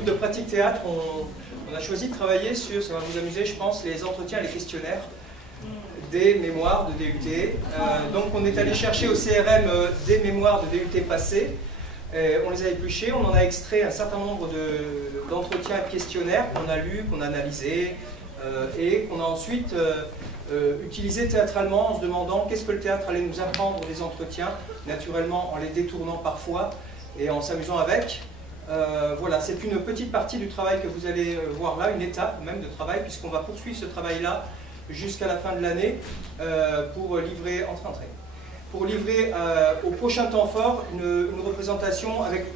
groupe de pratique théâtre, on a choisi de travailler sur, ça va vous amuser je pense, les entretiens et les questionnaires des mémoires de DUT. Donc on est allé chercher au CRM des mémoires de DUT passées, on les a épluchés, on en a extrait un certain nombre d'entretiens et de questionnaires qu'on a lus, qu'on a analysés, et qu'on a ensuite utilisé théâtralement en se demandant qu'est-ce que le théâtre allait nous apprendre des entretiens, naturellement en les détournant parfois et en s'amusant avec. Voilà, c'est une petite partie du travail que vous allez voir là, une étape même de travail, puisqu'on va poursuivre ce travail-là jusqu'à la fin de l'année pour livrer, pour livrer au prochain temps fort une représentation avec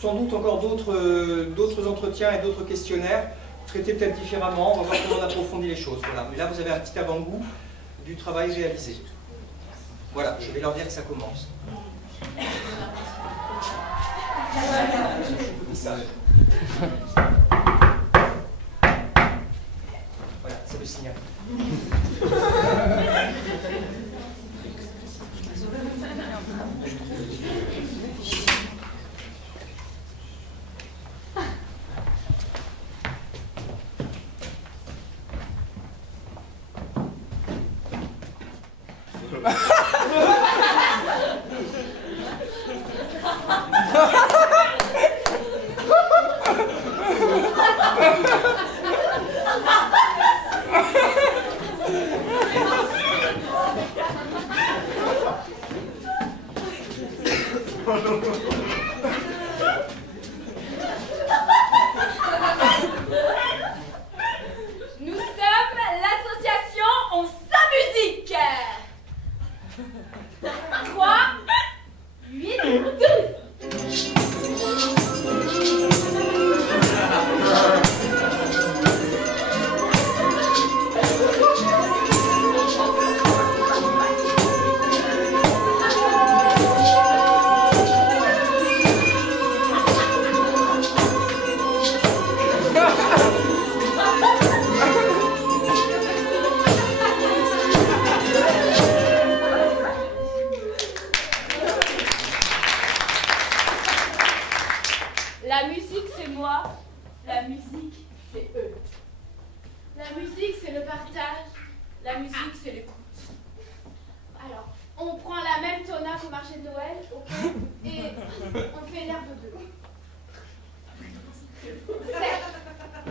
sans doute encore d'autres entretiens et d'autres questionnaires, traités peut-être différemment, on va voir comment on approfondit les choses. Voilà. Mais là, vous avez un petit avant-goût du travail réalisé. Voilà, je vais leur dire que ça commence. Ça. Voilà, c'est le signal. Nous sommes l'association On sa musique. 3, 8, 12. La musique, c'est moi. La musique, c'est eux. La musique, c'est le partage. La musique, c'est l'écoute. Alors, on prend la même tona qu'au marché de Noël, ok, et on fait l'air de deux. 7,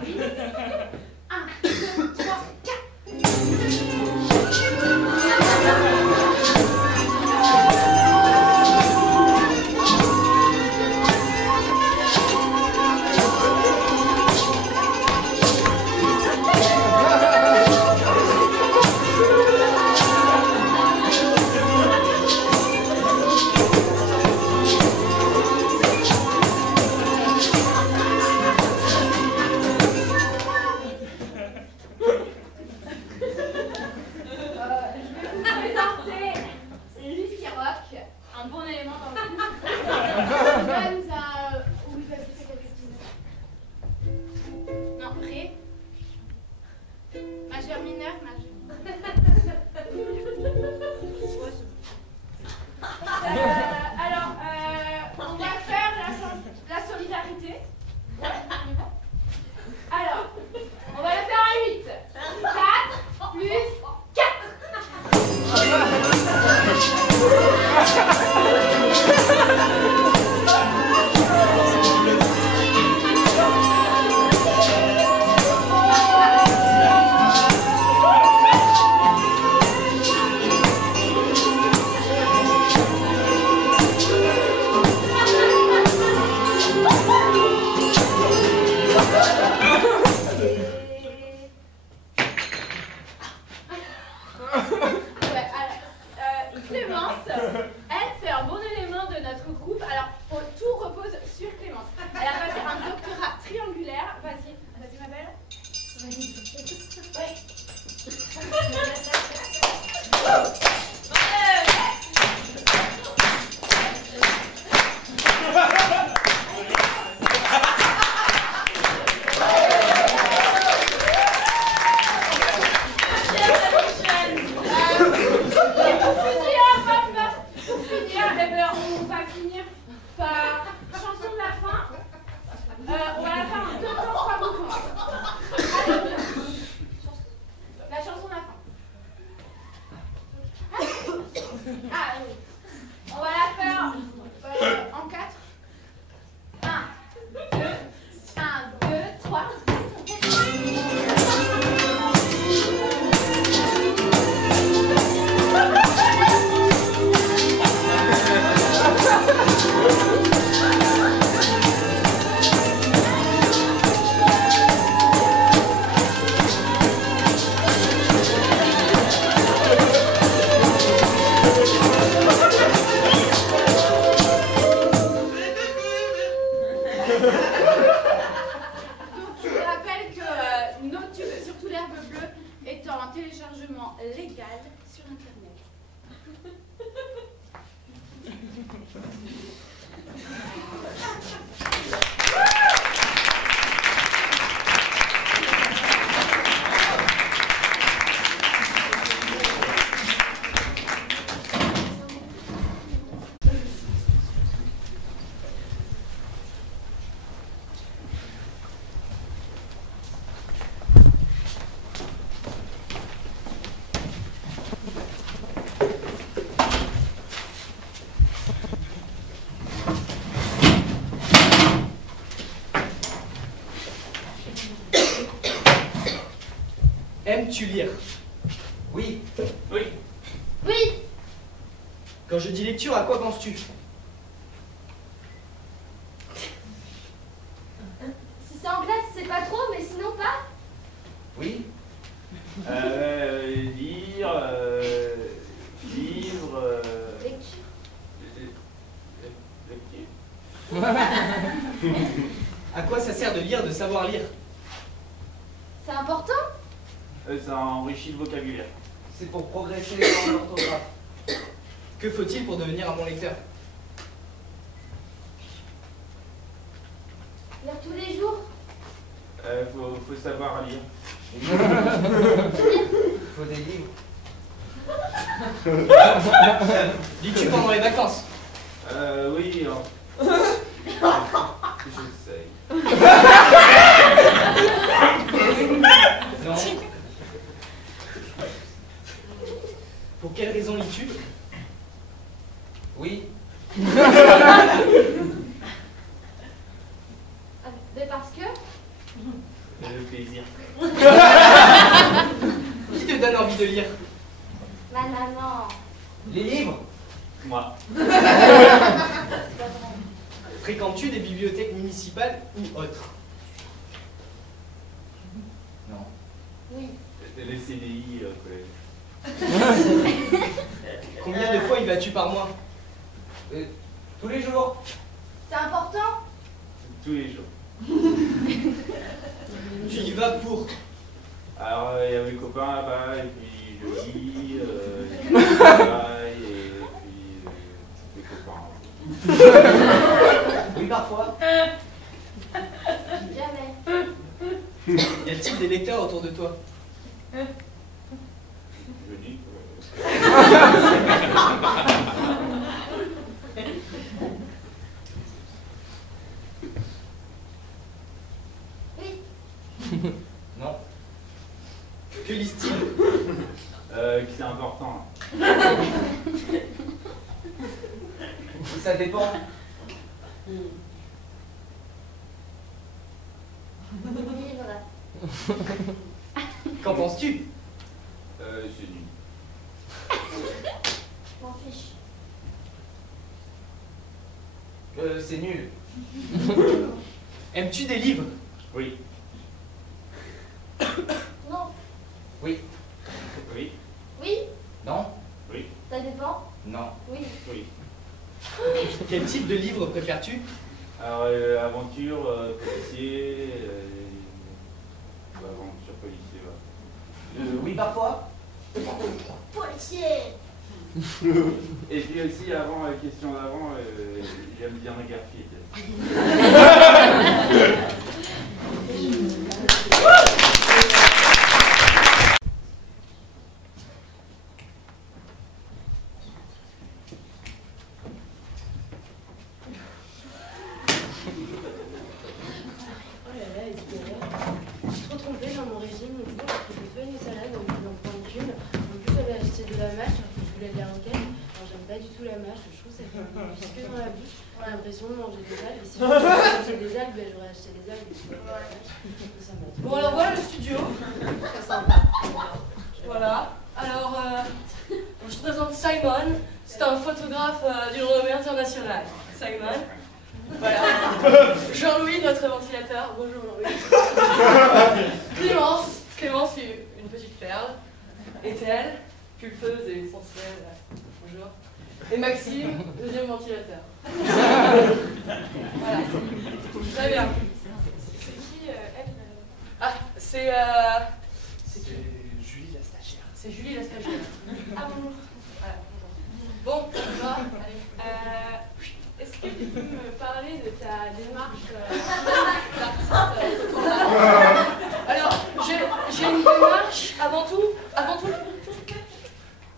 8, 1, 2, 3, 4. Un bon élément dans le groupe. Là, nous a... Où vous avez fait quelques petits... Non, Ré. Majeur, mineur, majeur. Alors, on va faire la solidarité. Alors, on va la faire à 8. 4 plus 4. Donc je vous rappelle que Notube, surtout l'herbe bleue, est en téléchargement légal sur Internet. Aimes-tu lire? Oui. Oui. Oui, Quand je dis lecture, à quoi penses-tu? si c'est en classe, c'est pas trop, mais sinon pas. Oui. Lire, livre, Lecture. lecture. À quoi ça sert de lire, de savoir lire? C'est important? Ça enrichit le vocabulaire. C'est pour progresser dans l'orthographe. Que faut-il pour devenir un bon lecteur? Lire tous les jours. Faut savoir lire. Il faut des livres. Lis-tu pendant les vacances? Oui. J'essaye. Non. Pour quelle raison lis-tu? Oui. Mais parce que. Le plaisir. Qui te donne envie de lire? Ma maman. Les livres. Moi. C'est pas vrai. Fréquentes-tu des bibliothèques municipales ou autres? Non. Oui. Les CDI au collège. Combien de fois y vas-tu par mois? Tous les jours. C'est important? Tous les jours. Tu y vas pour? Alors, il y a mes copains là-bas, et puis je lis, je travaille, et puis mes copains. Oui, parfois. Jamais. Y a-t-il des lecteurs autour de toi? Je lis. Oui. Non. Que lisent-ils? Que c'est important. Ça dépend. Livre. Qu'en penses-tu? C'est nul. M'en fiche. C'est nul. Aimes-tu des livres? Oui. Non. Oui. Oui. Oui. Non. Oui. Ça dépend. Non. Oui. Oui. Quel type de livre préfères-tu? Alors, aventure, policier, aventure, policier, ouais. Oui, parfois. Policier. Et puis aussi, avant, la question d'avant, j'aime bien Garfield. Oh là là, je suis trop trompée dans mon régime. L'autre jour, j'ai pris des feuilles de salade au lieu d'en prendre qu'une. En plus, j'avais acheté de la mâche alors que je voulais de la roquette. Alors, j'aime pas du tout la mâche. Je trouve que ça fait visqueux dans la bouche. J'ai l'impression de manger des algues. Et si je voulais manger des algues, ben, j'aurais acheté des algues. Ça m'a trop- Bon, alors voilà le studio. Très sympa. Voilà. Alors, je te présente Simon. C'est un photographe d'une renommée internationale. Simon. Voilà. Jean-Louis, notre ventilateur. Bonjour Jean-Louis. Clémence. Clémence, une petite perle. Ethel, pulpeuse et sensuelle. Bonjour. Et Maxime, deuxième ventilateur. Voilà. Très bien. C'est qui, elle Ah, c'est Julie la stagiaire. C'est Julie la stagiaire. Ah bon. Voilà. Bon, on va. Allez. Est-ce que tu peux me parler de ta démarche d'artiste Alors, j'ai une démarche avant tout,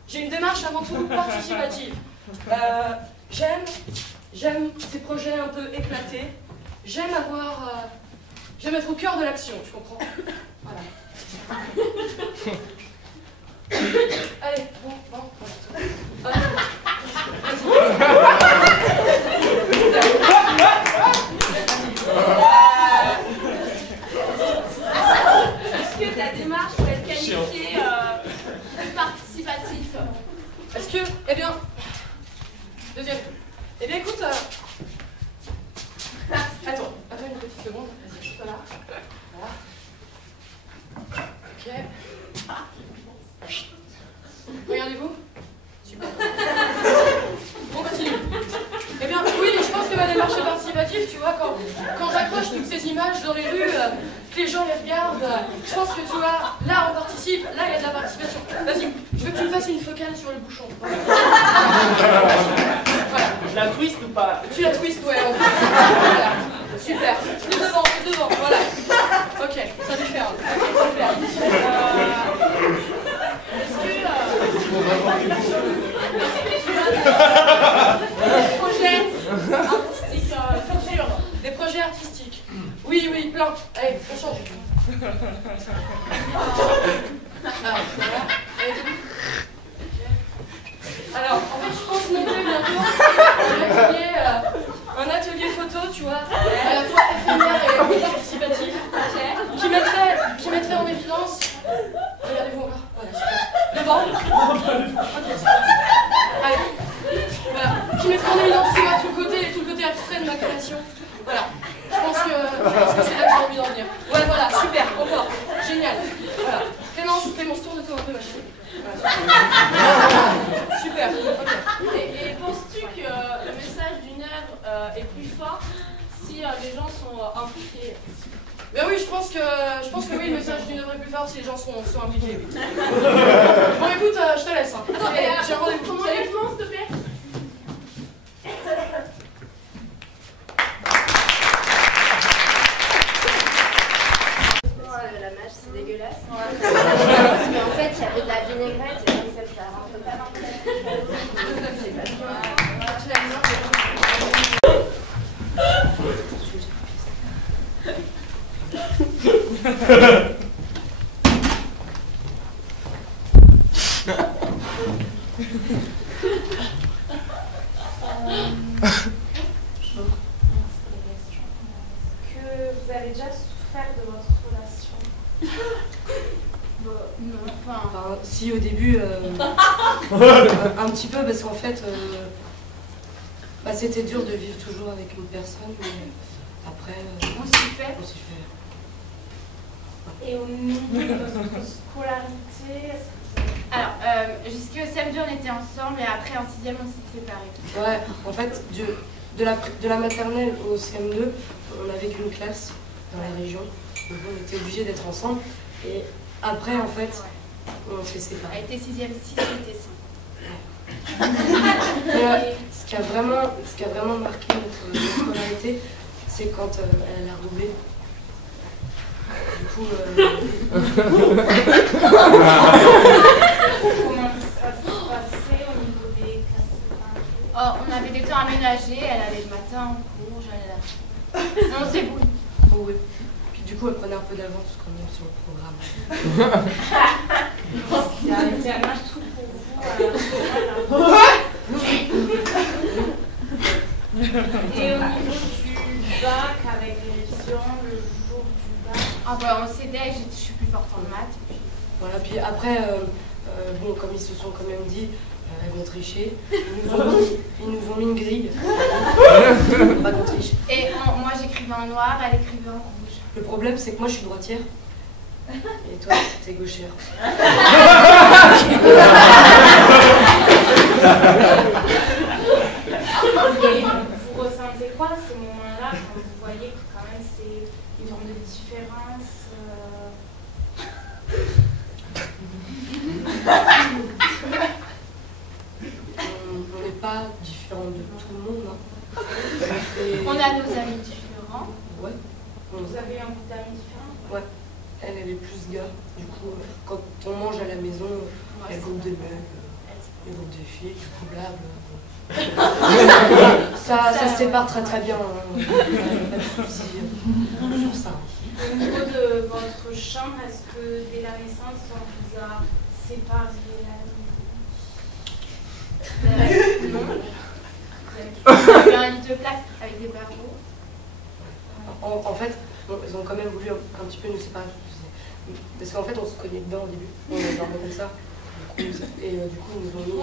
j'ai une démarche avant tout participative. J'aime ces projets un peu éclatés. J'aime être au cœur de l'action, tu comprends? Voilà. Allez, bon. Allez. Est-ce que ta démarche peut être qualifiée de participative? Est-ce que, eh bien, deuxième. Eh bien, écoute, attends une petite seconde. Vas-y, je suis là. Voilà. Ok. Regardez-vous. Super. On continue. Eh bien, oui, je pense que ma démarche est participative, tu vois, quand j'accroche toutes ces images dans les rues, que les gens les regardent, je pense que tu vois, là on participe, là il y a de la participation. Vas-y, je veux que tu me fasses une focale sur le bouchon. Voilà. Je la twist ou pas? Tu la twistes, ouais, en plus. Voilà. Super. Plus devant, voilà. Ok, ça diffère. Ok, super. Est-ce que tu as des projets artistiques? Oui, plein. Allez, on change. Voilà. Alors, en fait, je pense monter bientôt un atelier photo, tu vois, à la fois éphémère et participatif, qui mettrait en évidence. Regardez-vous encore. Voilà, super. Devant. Ok, allez. Voilà. Qui mettrait en évidence, tu vois, tout le côté abstrait de ma création. Voilà. Je pense que c'est là que j'ai envie d'en venir. Ouais, voilà, super, encore. Génial. Voilà. Clémence, tourne de toi un peu, ma chérie. Voilà. Super, ok. Et penses-tu que le message d'une œuvre est plus fort si les gens sont impliqués? Ben oui, je pense que oui, le message d'une œuvre est plus fort si les gens sont impliqués. Oui. Bon, écoute, je te laisse. Hein. Attends, j'ai un rendez-vous. ton engagement, s'il te plaît? La mâche, c'est dégueulasse. Mais en fait, il y avait de la vinaigrette et donc ça rentre pas dans le plat. C'est pas bien. Que vous avez déjà souffert de votre relation? Non, Enfin, si au début, un petit peu, parce qu'en fait, c'était dur de vivre toujours avec une personne, mais après, on s'y fait. on s'y fait. Et au niveau de votre scolarité, alors, jusqu'au CM2 on était ensemble et après en 6e on s'est séparés. Ouais, en fait, de la maternelle au CM2, on n'avait qu'une classe dans la région, donc on était obligés d'être ensemble. Et après, en fait, on s'est séparés. Elle était 6e, 6 était 5. Ce qui a vraiment marqué notre scolarité, c'est quand elle a roulé. Du coup, Comment ça se passait au niveau des classes? On avait des temps aménagés, elle allait le matin en cours, j'allais la fin. Non, c'est bon. oh, ouais. Puis du coup, elle prenait un peu d'avance quand même sur le programme. Ça marche tout pour vous. Et au niveau du bac, avec les révisions, le jour du bac, on s'aidait, je suis plus forte en maths. Voilà, puis après, bon, comme ils se sont quand même dit, elles vont tricher. Ils nous ont mis une grille. Pas qu'on triche. Et moi j'écrivais en noir, elle écrivait en rouge. Le problème, c'est que moi, je suis droitière. Et toi, t'es gauchère. c'est une forme de différence. On n'est pas différent de tout le monde. Hein. On a nos amis différents. Ouais. Vous avez un groupe d'amis différent? Ouais. Elle est plus gars. Du coup, quand on mange à la maison, elle groupe des mecs, elle groupe des filles, du coup, ça se sépare très très bien. Hein. Pas de soucis sur ça. Au niveau de votre chambre, est-ce que dès la naissance, on vous a séparé non. Vous avez un lit de place avec des barreaux. En fait, ils ont quand même voulu un petit peu nous séparer. Parce qu'en fait, on se cognait dedans au début. On dormait comme ça. Du coup, ils nous ont mis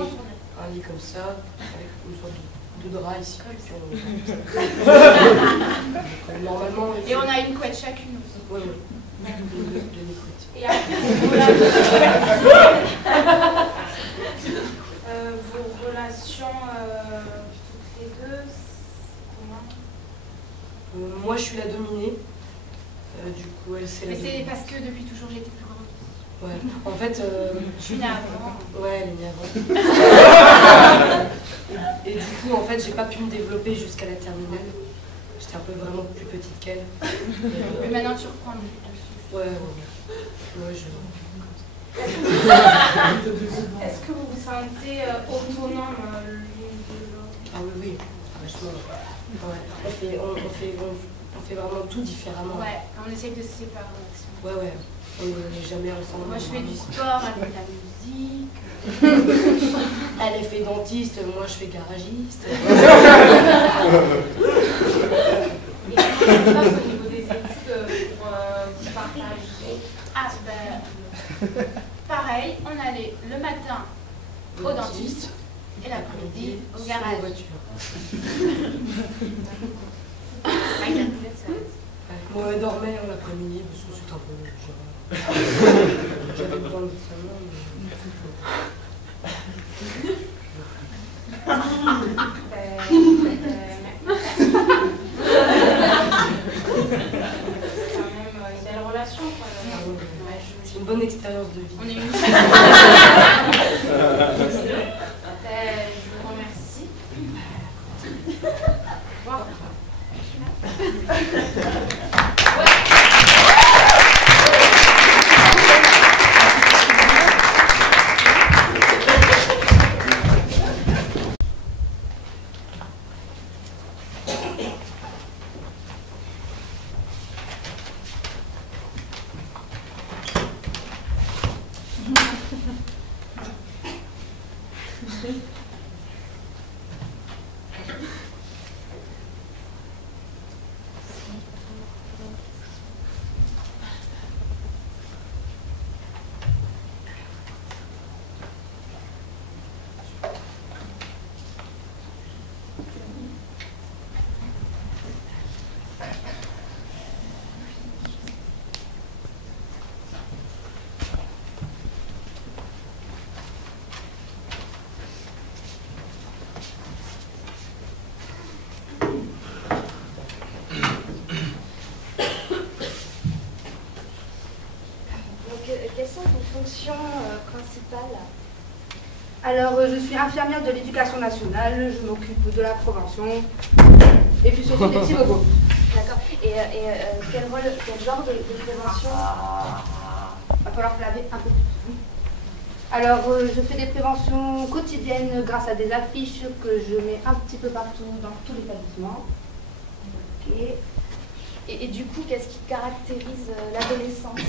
un lit comme ça, avec une sorte de drap ici. Normalement. Et on a une couette chacune aussi. Oui, oui. Deux couettes. Et après, vos relations toutes les deux, comment? Moi, je suis la dominée. Du coup, elle, c'est la Mais c'est dominée. parce que depuis toujours, j'étais plus grande. Ouais, en fait... je suis née avant. Ouais, elle est née avant. Et du coup, en fait, j'ai pas pu me développer jusqu'à la terminale. J'étais un peu vraiment plus petite qu'elle. Mais maintenant, tu reprends le dessus. Ouais, Est-ce que vous vous sentez autonome l'une de l'autre? Ah oui, vachement. Ouais. On fait vraiment tout différemment. Ouais, on essaye de se séparer. Ouais. On n'est jamais ensemble. Moi, je fais du sport, elle fait de la musique. Elle est fait dentiste, moi je fais garagiste. Et comment ça se passe au niveau des études pour vous partager? Ah, ben, pareil, on allait le matin au dentiste et l'après-midi au garage. En voiture. Moi, elle dormait en après-midi, parce que c'était un peu... J'avais besoin de sa main, C'est quand même une belle relation, quoi. C'est une bonne expérience de vie. On est une... Je vous remercie. Au revoir. Quelles sont vos fonctions principales? Alors, je suis infirmière de l'éducation nationale, je m'occupe de la prévention et puis surtout des petits bobos. D'accord. Et quel genre de prévention? Il va falloir laver un peu plus. Alors, je fais des préventions quotidiennes grâce à des affiches que je mets un petit peu partout dans tout l'établissement. Okay. Et du coup, qu'est-ce qui caractérise l'adolescence?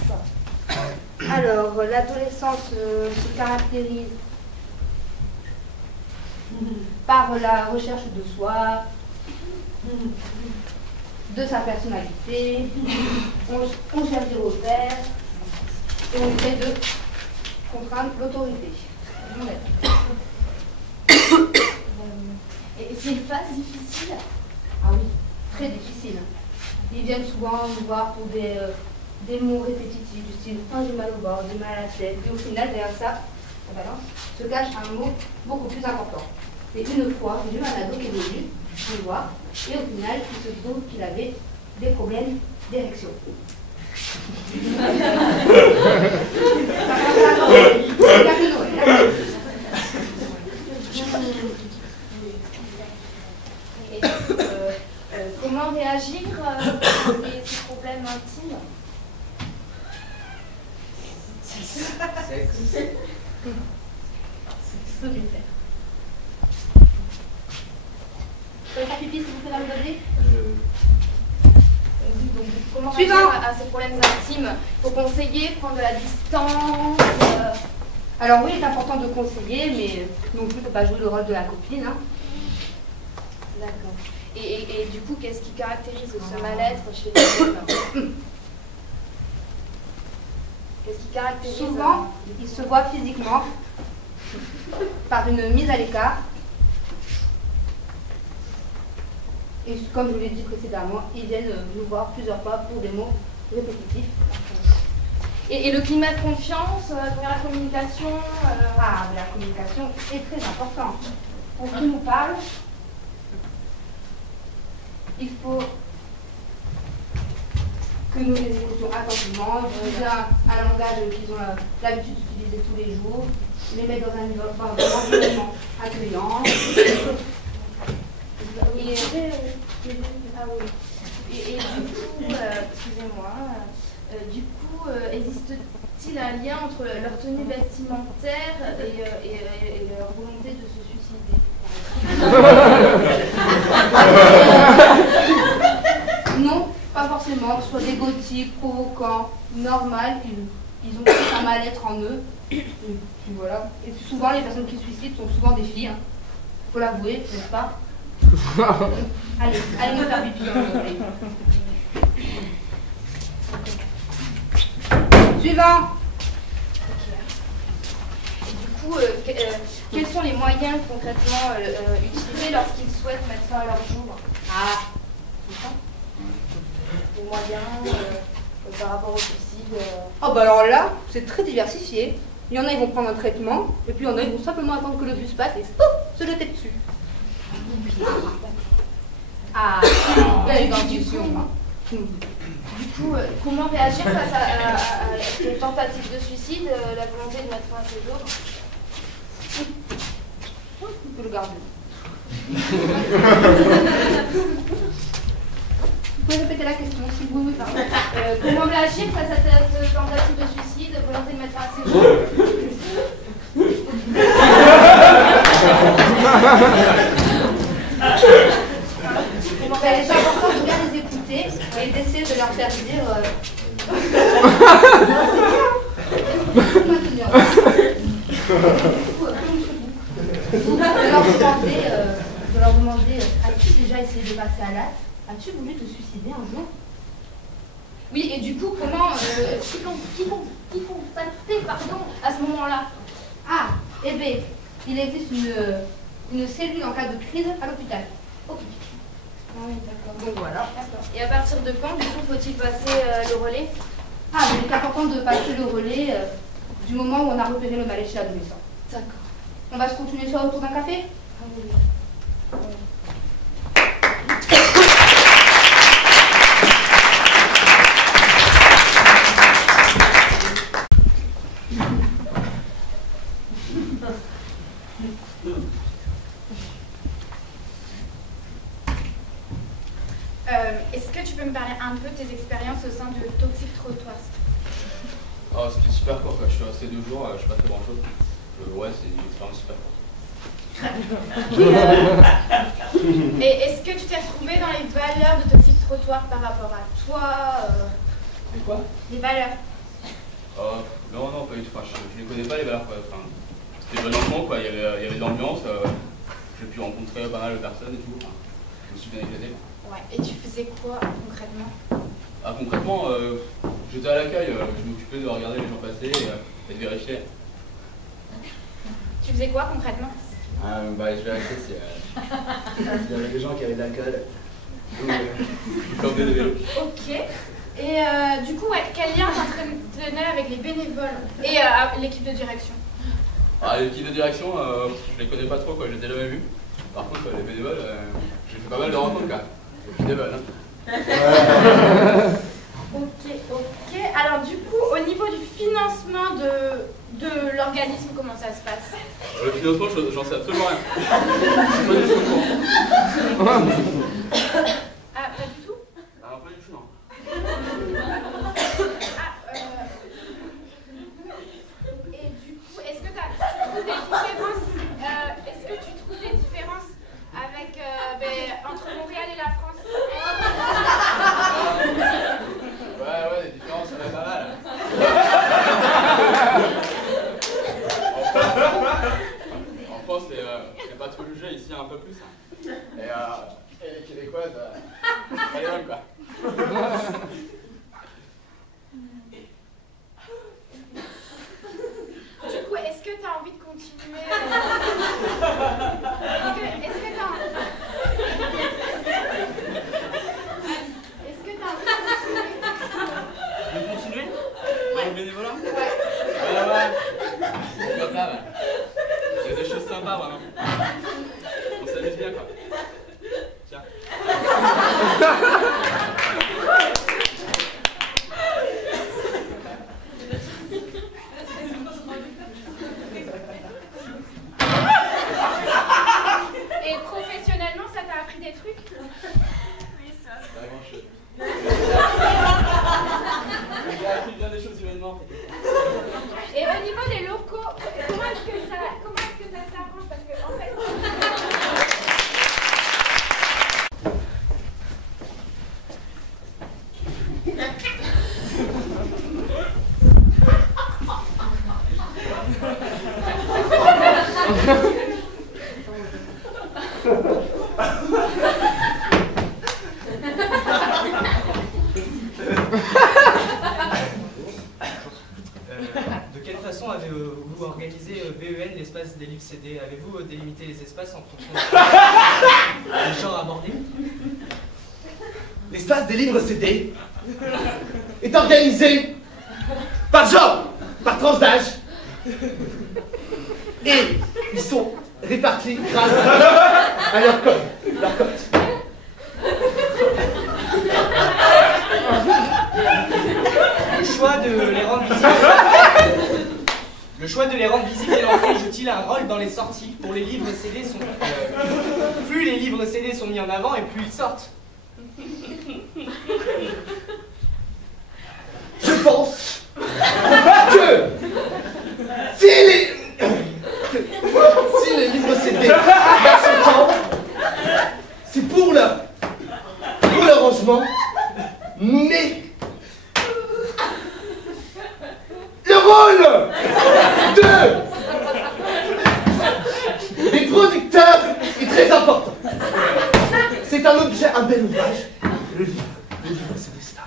Alors, l'adolescence se caractérise par la recherche de soi, de sa personnalité, on cherche des repères et on essaie de contraindre l'autorité. Et c'est une phase difficile? Ah oui, très difficile. Ils viennent souvent nous voir pour des mots répétitifs du style « oh, j'ai mal au bras, j'ai mal à la tête ». Et au final, derrière ça, la balance, se cache un mot beaucoup plus important. Et une fois, j'ai eu un ado qui est venu me voir et au final, il se trouve qu'il avait des problèmes D'érection. Et comment réagir à ces problèmes intimes? Sexe. Faut bien faire. Vous pouvez faire pipi s'il vous plaît dans le gobelet? Donc, comment réagir à ces problèmes intimes? Il faut conseiller, prendre de la distance. Alors oui, il est important de conseiller, mais non plus, il ne faut pas jouer le rôle de la copine. Hein. D'accord. Et du coup, qu'est-ce qui caractérise ce mal-être chez les hommes? Qu'est-ce qui caractérise? Souvent, il se voit physiquement par une mise à l'écart. Et comme je vous l'ai dit précédemment, ils viennent nous voir plusieurs fois pour des mots répétitifs. Et le climat de confiance, la communication Ah, la communication est très importante. Pour qui nous parle, il faut que nous les écoutions attentivement, utiliser un langage qu'ils ont l'habitude d'utiliser tous les jours, les mettre dans un environnement accueillant. Et du coup, excusez-moi, existe-t-il un lien entre leur tenue vestimentaire et leur volonté de se suicider? Non, pas forcément, que ce soit des gothiques, provocants, normal, ils ont tous un mal-être en eux. Et puis voilà. Et puis souvent, les personnes qui se suicident sont souvent des filles. Hein. Faut l'avouer, n'est-ce pas? Allez me faire pipi dans le gobelet. Suivant. Et du coup, quels sont les moyens concrètement utilisés lorsqu'ils souhaitent mettre fin à leur jour? Ah, C'est ça? Les moyens par rapport au suicide? Oh bah alors là, c'est très diversifié. Il y en a, ils vont prendre un traitement, et puis il y en a, ils vont simplement attendre que le bus passe et pouf, se jeter dessus. Ah, il y a une intuition. Du coup, comment réagir face à une tentative de suicide, la volonté de mettre fin à ses jours? On peut le garder. Vous pouvez répéter la question, si vous voulez. Comment réagir face à cette tentative de suicide, volonté de mettre fin à ses jours? C'est important de bien les écouter et d'essayer de leur faire dire. De leur demander as-tu déjà essayé de passer à l'acte? As-tu voulu te suicider un jour? Oui, et du coup, comment qui contacter, pardon, à ce moment-là? Ah, eh bien, il existe une cellule en cas de crise à l'hôpital. Ok. Ah oui, d'accord. Donc voilà. Et à partir de quand, du coup, faut-il passer le relais? Ah, mais il est important de passer le relais du moment où on a repéré le mal-être chez l'adolescent. D'accord. On va se continuer sur autour d'un café? Ah oui. Est-ce que tu peux me parler un peu de tes expériences au sein de Toxic Trottoir? Oh, c'était super court, quoi. Je suis resté 2 jours, je sais pas fait grand chose. Ouais, c'est une expérience super courte. Et est-ce que tu t'es retrouvé dans les valeurs de Toxic Trottoir par rapport à toi? Et quoi? Les valeurs. Non, pas du tout. Enfin, je les connais pas les valeurs, quoi. Enfin, c'était vraiment quoi. Il y avait de l'ambiance. J'ai pu rencontrer pas mal de personnes et tout. Enfin, je me suis bien éclaté. Ouais. Et tu faisais quoi concrètement? Ah, concrètement, j'étais à l'accueil. Je m'occupais de regarder les gens passer et de vérifier. Tu faisais quoi concrètement? Je vérifiais s'il y avait des gens qui avaient de l'alcool. Comme des vélos. Ok. Et du coup, ouais, quel lien t'entraînais avec les bénévoles et l'équipe de direction? L'équipe de direction, je les connais pas trop, quoi. Je les ai jamais vus. Par contre, les bénévoles, j'ai fait pas mal de rencontres, quoi. Les bénévoles, hein. finalement, j'en sais absolument rien. Je suis pas du tout au courant. Ah, pas du tout? Ah, pas du tout, non. Et du coup, est-ce que tu trouves des différences avec, entre Montréal et la France? Ouais, des différences, ça va pas mal. En France, c'est pas trop jugé, ici un peu plus. Hein. Et les Québécoises, pas les mêmes, quoi. Du coup, est-ce que tu as envie de continuer Est-ce que tu as envie de continuer? Dans le bénévolat? Ouais. Comme là, il y a des choses sympas, vraiment. On s'amuse bien, quoi. Tiens. Et professionnellement, ça t'a appris des trucs? Oui, ça. Pas grand-chose. J'ai appris bien des choses humainement. Et au niveau des locaux, comment est-ce que ça s'arrange? Parce que en fait... De quelle façon avez-vous organisé VEN, l'espace des livres CD? Avez-vous délimité les espaces en fonction des genres abordés? L'espace des livres CD est organisé par genre, par tranche d'âge, et ils sont répartis grâce à leur code, leur code. Le choix de les rendre visibles et l'entrée joue-t-il un rôle dans les sorties? Pour les livres CD plus les livres CD sont mis en avant et plus ils sortent. Je pense que si les livres CD marchent autant, c'est pour leur rangement, mais le rôle des producteurs est très important. C'est un objet, un bel ouvrage. Le livre CD, c'est un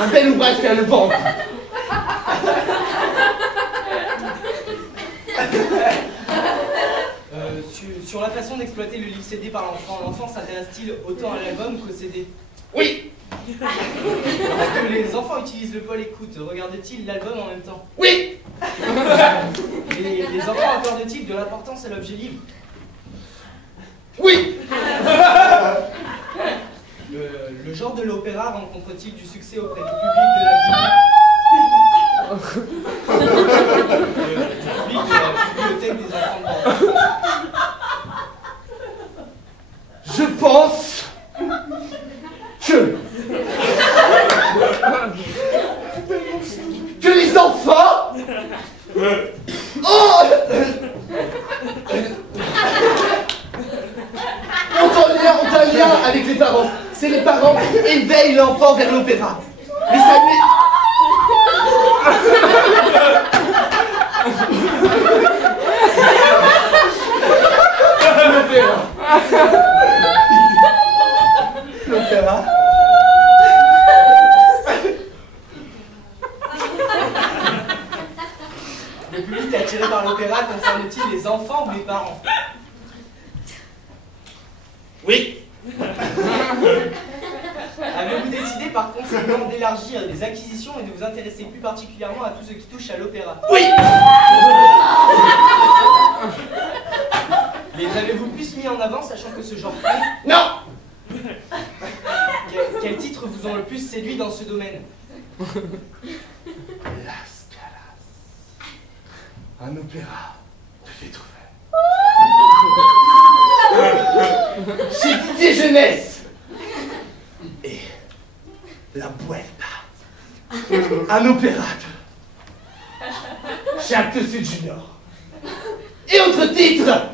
un bel ouvrage qui a le vendre. Sur la façon d'exploiter le livre CD par l'enfant s'intéresse-t-il autant à l'album qu'au CD? Oui. Est-ce que les enfants utilisent le pôle écoute? Regardent-ils l'album en même temps? Oui. Les enfants accordent-ils de l'importance à l'objet livre? Oui. Le genre de l'opéra rencontre-t-il du succès auprès du public de la bibliothèque des enfants de Je pense que les enfants ont un lien avec les parents. C'est les parents qui éveillent l'enfant vers l'opéra. Mais ça lui... L'opéra. Le public attiré par l'opéra concerne-t-il les enfants ou les parents? Oui. Avez-vous décidé par conséquent d'élargir les acquisitions et de vous intéresser plus particulièrement à tout ce qui touche à l'opéra? Oui. Les avez-vous plus mis en avant, sachant que ce genre plaît? Non. Quels titres vous ont le plus séduit dans ce domaine? Last un opéra de Beethoven. Chez Didier Jeunesse. Et La Vuelta. Un opéra de Jacques Sud Junior. Et autre titre.